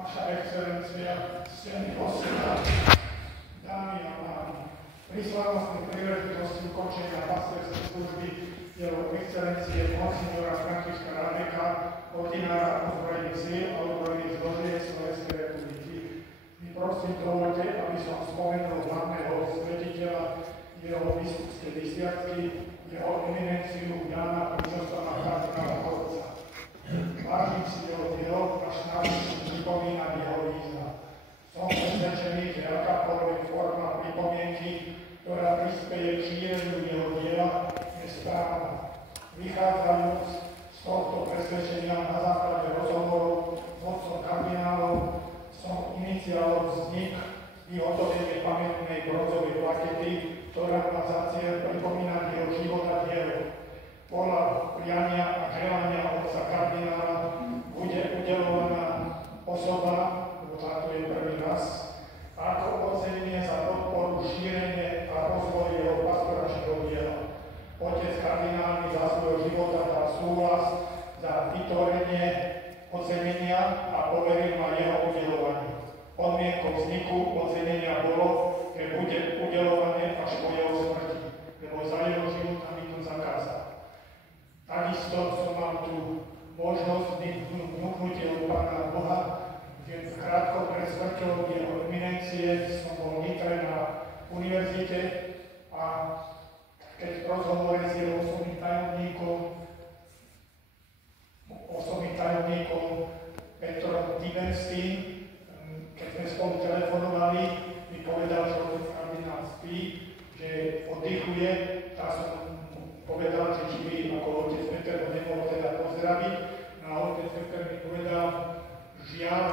Vaša excelencia, ctení hostia, dámy a páni, pri slávnostnej príležitosti ukončenia pastierskej služby jeho excelencie monsignora Františka Radeka, ordinára ozbrojených síl a ozbrojených zložiek Slovenskej republiky. Mi prosím dovoľte, aby som spomenul hlavného svetiteľa jeho biskupskej vysviatky, jeho eminenciu Jána Chryzostoma kardinála Korca. Vážim si jeho dielo a snažím si pripomínať jeho význam. Som presvedčený, že akákoľvek forma pripomienky, ktorá prispeje k šíreniu jeho diela, je správna. Vychádzajúc z tohto presvedčenia na základe rozhovorov s otcom kardinálov, som iniciálom vznik vyhotovenie pamätnej bronzovej plakety, ktorá má za cieľ pripomínať jeho život a dielo. Podľa priania a želania otca kardinála bude udeľovaná osoba, a to je prvý raz, ako ocenenie za podporu, šírenie a rozvoj jeho pastoračného diela. Otec kardinál mi za svojho života dal súhlas za vytvorenie ocenenia a poveril ma jeho udeľovanie. Podmienkou vzniku ocenenia bolo, že bude udeľované až po jeho smrti, lebo za jeho života mi to zakázal. Takisto som mal tu možnosť vnúknutie od Pána Boha, že krátko pred smrťou jeho eminencie som bol v Nitre na univerzite a keď v rozhovore s jeho osobným tajomníkom Petrom Tiberským, keď sme spolu telefonovali, mi povedal, že otec kardinál spí, že oddychuje, tak som povedal, že či by ako otec Peter ho nemohol teda pozdraviť. No a otec Peter mi povedal, žiaľ,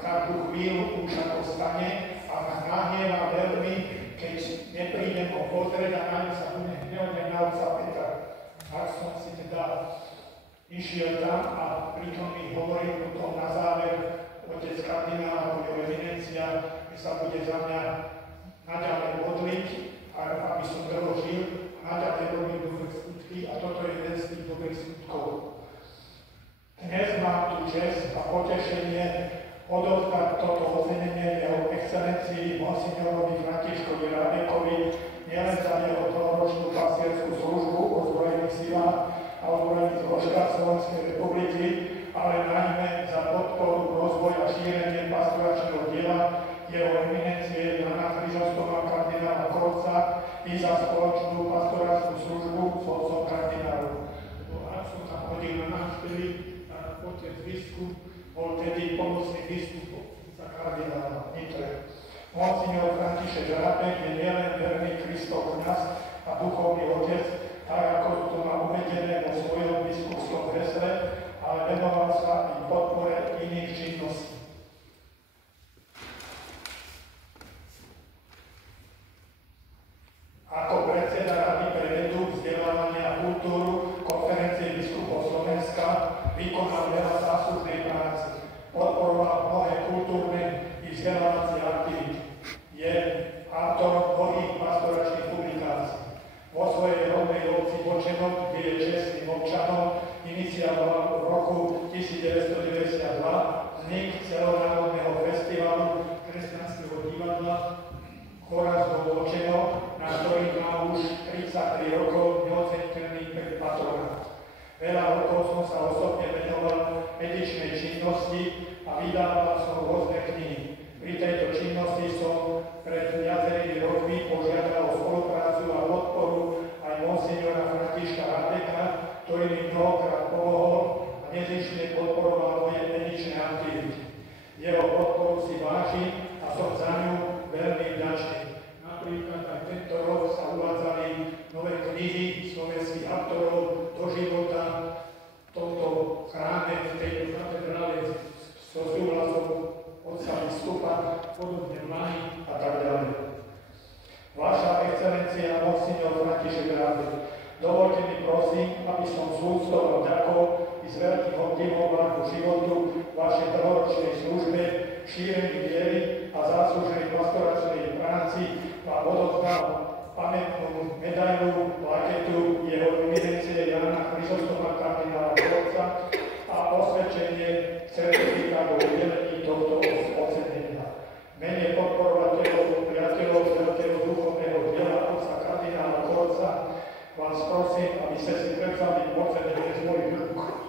každú chvíľu už ako stane a ma nahnieva veľmi, keď neprídem ho pozrieť a na ňu sa bude hnevať na otca Petra. Tak som si teda išiel tam a pričom mi hovoril potom na záver otec kardinál alebo jeho eminencia, že sa bude za mňa naďalej modliť, aby som dlho žil, naďalej robiť dobré skutky a toto je jeden z tých dobrých skutkov. Dnes mám tu čest a potešenie odovzdať toto ocenenie jeho excelencii monsignorovi Františkovi Radekovi nielen za jeho dlhoročnú pastierskú službu o ozbrojených silách a ozbrojených zložkách Slovenskej republiky, ale najmä za podporu, rozvoj a šírenie pastoračného diela jeho eminencie Jána Chryzostoma kardinála Korca i za spoločnú pastoračnú službu s otcom kardinálom. Ak som tam chodil na návštevy, tak otec biskup bol tedy pomocný biskup za kardinála Nitre. Monsignor František Radek je nielen verný Kristov kňaz a duchovný otec, tak ako to má uvedené vo svojom biskupskom hesle, ale venoval sa i podpore iných činností. Ako predseda Rady pre vedu, vzdelávanie a kultúru Konferencie biskupov Slovenska vykonal veľa záslužnej práce. Podporoval mnohé kultúrne i vzdelávacie aktivity. Je autor mnohých pastoračných publikácií. Vo svojej rodnej obci Bočenok, kde je čestným občanom, inicioval v roku 1992 vznik celonárodného festivalu kresťanského divadla Choraz do Bočenok, na ktorý má už 33 rokov neoceniteľný patronát. Veľa rokov som sa osobne venoval medičnej činnosti a vydával som rôzne knihy. Pri tejto činnosti som pred viacerými rokmi požiadal o spoluprácu a podporu aj monsignora Františka Radeka, ktorý mi mnohokrát pomohol a nezištne podporoval moje medičné aktivity. Jeho podporu si vážim a som za ňu veľmi vďačný. Napríklad aj tento rok sa uvádzali nové knihy slovenských autorov do života v tomto chráme, v tejto katedrále so súhlasom otca biskupa, podobne Mlany a tak ďalej. Vaša excelencia, monsignor František Radek, dovoľte mi prosím, aby som s úctou a vďakou i s veľkým obdivom vášmu životu, vašej dlhoročnej službe, šírení viery a záslužnej pastoračnej práci vám odovzdal pamätnú medailu, plaketu jeho eminencie Jána Chryzostoma kardinála Korca a osvedčenie certifikát o udelení tohto ocenenia. Mene podporovateľov, priateľov Svetého duchovného diela otca kardinála Korca vás prosím, aby ste si prevzali ocenenie z mojich rúk.